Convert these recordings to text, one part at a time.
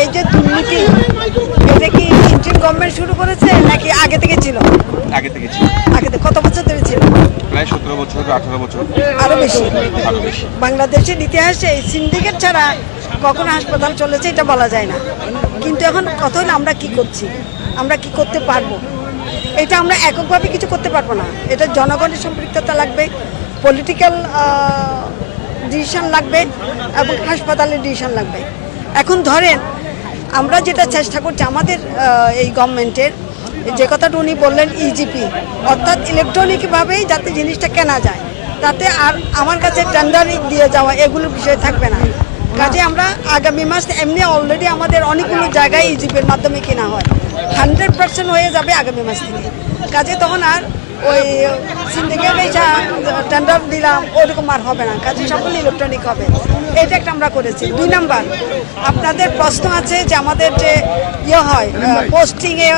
এই যে দুর্নীতি, এটা কি ইন্ডিয়ান গভর্নমেন্ট শুরু করেছে নাকি আগে থেকে ছিল? আগে থেকে ছিল। আগে থেকে কত বছর ধরে ছিল? প্রায় 17 বছর 18 বছর। আরো বেশি। আরো বেশি। বাংলাদেশের ইতিহাসে এই সিন্ডিকেট ছাড়া কখনো হাসপাতাল চলেছে এটা বলা যায় না। কিন্তু এখন কথা হলো আমরা কি করছি, আমরা কি করতে পারবো। এটা আমরা এককভাবে কিছু করতে পারবো না। এটা জনগণের সম্পৃক্ততা লাগবে, পলিটিক্যাল ডিসিশন লাগবে এবং হাসপাতালের ডিসিশন লাগবে। এখন ধরেন আমরা যেটা চেষ্টা করছি আমাদের এই গভর্নমেন্টের, যে কথাটা উনি বললেন ইজিপি, অর্থাৎ ইলেকট্রনিকভাবেই যাতে জিনিসটা কেনা যায়, তাতে আর আমার কাছে টেন্ডার দিয়ে যাওয়া এগুলোর বিষয় থাকবে না। কাজে আমরা আগামী মাস এমনি অলরেডি আমাদের অনেকগুলো জায়গায় ইজিপির মাধ্যমে কেনা হয়, 100% হয়ে যাবে আগামী মাস থেকে। কাজে তখন আর ওই সিন্ডিকেট টেন্ডার দিলাম ওরকম আর হবে না, কাজে সকল ইলেকট্রনিক হবে। এটা একটা আমরা করেছি। 2 নাম্বার, আপনাদের প্রশ্ন আছে যে আমাদের যে ইয়ে হয় পোস্টিংয়ে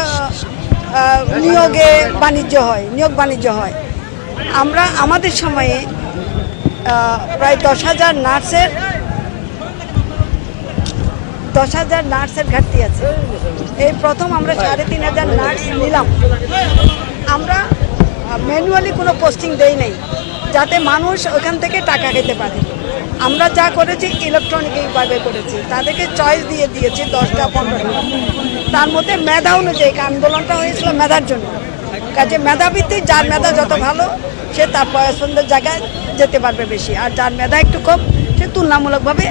নিয়োগে বাণিজ্য হয়, নিয়োগ বাণিজ্য হয়। আমরা আমাদের সময়ে প্রায় 10,000 নার্সের ঘাটতি আছে। এই প্রথম আমরা 3,500 নার্স নিলাম। আমরা ম্যানুয়ালি কোনো পোস্টিং দেই নাই যাতে মানুষ ওখান থেকে টাকা খেতে পারে। আমরা যা করেছি ইলেকট্রনিকভাবে করেছি, তাদেরকে চয়েস দিয়ে দিয়েছি 10টা 15টা। তার মধ্যে মেধা অনুযায়ী আন্দোলনটা হয়েছিল মেধার জন্য। কাজে মেধাভিত্তিক, যার মেধা যত ভালো সে তার পছন্দের জায়গায় যেতে পারবে বেশি, আর যার মেধা একটু কম সে তুলনামূলকভাবে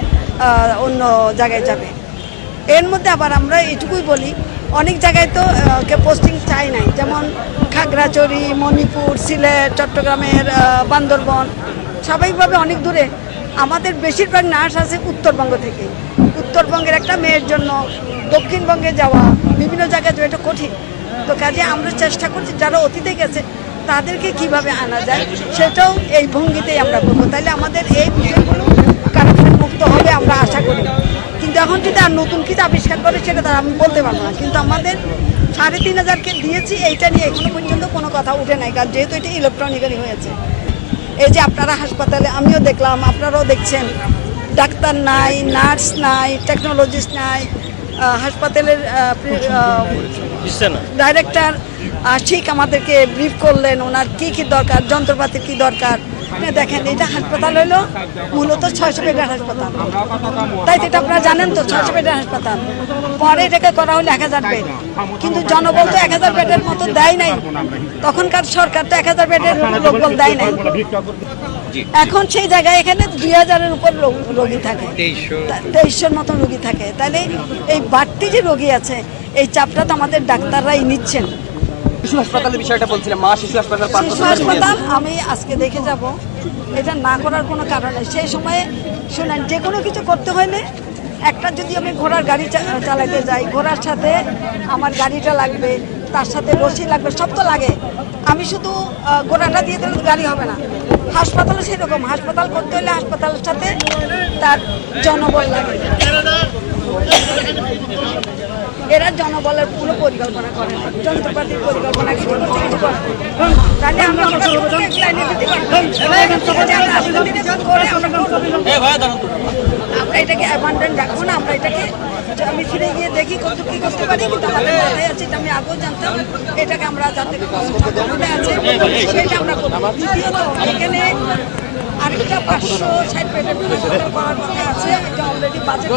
অন্য জায়গায় যাবে। এর মধ্যে আবার আমরা এটুকুই বলি, অনেক জায়গায় তো কেউ পোস্টিং চাই নাই, যেমন খাগড়াছড়ি, মণিপুর, সিলেট, চট্টগ্রামের বান্দরবন, স্বাভাবিকভাবে অনেক দূরে। আমাদের বেশিরভাগ নার্স আছে উত্তরবঙ্গ থেকে। উত্তরবঙ্গের একটা মেয়ের জন্য দক্ষিণবঙ্গে যাওয়া, বিভিন্ন জায়গায় যাওয়া এটা কঠিন। তো কাজে আমরা চেষ্টা করছি যারা অতীতে গেছে তাদেরকে কিভাবে আনা যায় সেটাও এই ভঙ্গিতেই আমরা করবো। তাইলে আমাদের এই বিষয়গুলো কারাপশন মুক্ত হবে আমরা আশা করি। কিন্তু এখন যদি আর নতুন কিছু আবিষ্কার করে সেটা তারা আমি বলতে পারবো না। কিন্তু আমাদের 3,500কে দিয়েছি, এইটা নিয়ে এখনো পর্যন্ত কোনো কথা উঠে নাই, কারণ যেহেতু এটা ইলেকট্রনিক্যালি হয়েছে। এই যে আপনারা হাসপাতালে, আমিও দেখলাম আপনারাও দেখছেন, ডাক্তার নাই, নার্স নাই, টেকনোলজিস্ট নাই। হাসপাতালের ডাইরেক্টর ঠিক আমাদেরকে ব্রিফ করলেন ওনার কী কী দরকার, যন্ত্রপাতির কী দরকার। দেখেন এটা হাসপাতাল হলো মূলত 600 বেডের হাসপাতাল, তাই এটা আপনারা জানেন তো, 600 বেডের হাসপাতাল। পরে এটাকে করা হলো 1000 বেড, কিন্তু জনবল তো 1000 বেডের মতো দেয় নাই। তখনকার সরকার তো 1000 বেডের লোকবল দেয় নাই। এখন সেই জায়গায় এখানে 2000-এর উপর রোগী থাকে, 2300-র মতো রোগী থাকে। তাহলে এই বাড়তি যে রোগী আছে এই চাপটা তো আমাদের ডাক্তাররাই নিচ্ছেন। শিশু হাসপাতালের বিষয়টা বলছিলাম, মা শিশু হাসপাতাল, শিশু হাসপাতাল আমি আজকে দেখে যাব, এটা না করার কোনো কারণ নেই। সেই সময়ে শুনেন, যে কোনো কিছু করতে হলে একটা যদি আমি ঘোড়ার গাড়ি চালাতে যাই, ঘোড়ার সাথে আমার গাড়িটা লাগবে, তার সাথে রশি লাগবে, সব তো লাগে। আমি শুধু ঘোড়াটা দিয়ে দিলে গাড়ি হবে না। হাসপাতালে সেরকম, হাসপাতাল করতে হলে হাসপাতালের সাথে তার জনবল লাগে। এরা জনবলের কোনো পরিকল্পনা করে না, যন্ত্রপাতির পরিকল্পনা কিছু করছে, কিছু করে। তাহলে আমরা এটাকে অ্যাবান্ডন রাখবো না। আমরা এটাকে আমি ফিরে গিয়ে দেখি কত কী করতে পারি, কিন্তু আমাদের মাথায় আছে, আমি আগেও জানতাম এটাকে আমরা যাতে আছে সেটা আমরা করবো। দ্বিতীয়ত এখানে আরেকটা 560 বেডের করার কথা আছে, এটা অলরেডি বাজেট